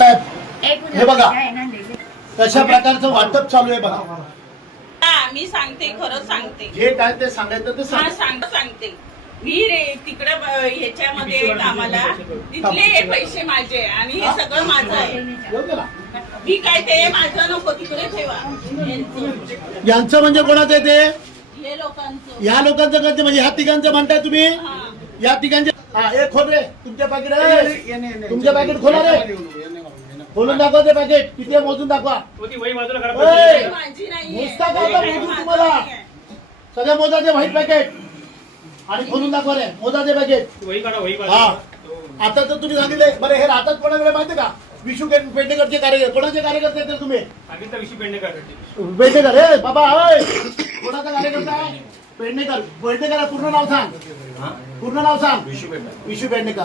हे बघा कशा प्रकारचं वाटप चालू आहे बघा. मी सांगते, खरंच सांगते. जे काय ते सांगायचं ते सांगते. मी तिकडे ह्याच्यामध्ये कामाला तिथले हे पैसे माझे आणि हे सगळं माझं आहे. मी काय ते माझं नको तिकडे ठेवा. यांचं म्हणजे कोणाचं आहे ते? हे लोकांचं. या लोकांचं करते म्हणजे ह्या तिघांचं म्हणताय तुम्ही? या तिघांचे एक खोल रे तुमच्या पॅकेट तुमच्या पॅकेट खोला रे. खोलून दाखवा ते पॅकेट किती आहे मोजून दाखवा. मोजता का मोजून तुम्हाला सगळे मोजाचे व्हाईट पॅकेट आणि खोलून दाखवा रे मोजाचे पॅकेट. हा आता तर तुम्ही सांगितले बरं हे राहतात कोणाकडे माहिती का? विशू पेडणेकरचे कार्यकर्ते. कोणाचे कार्यकर्ते आहेत तुम्ही? पेडणेकर. हे बाबा कोणाचा कार्यकर्ता आहे? पेडणेकर. पेडणेकर पूर्ण नाव सांग. पूर्ण नाव सांग. विशू पेडणेकर.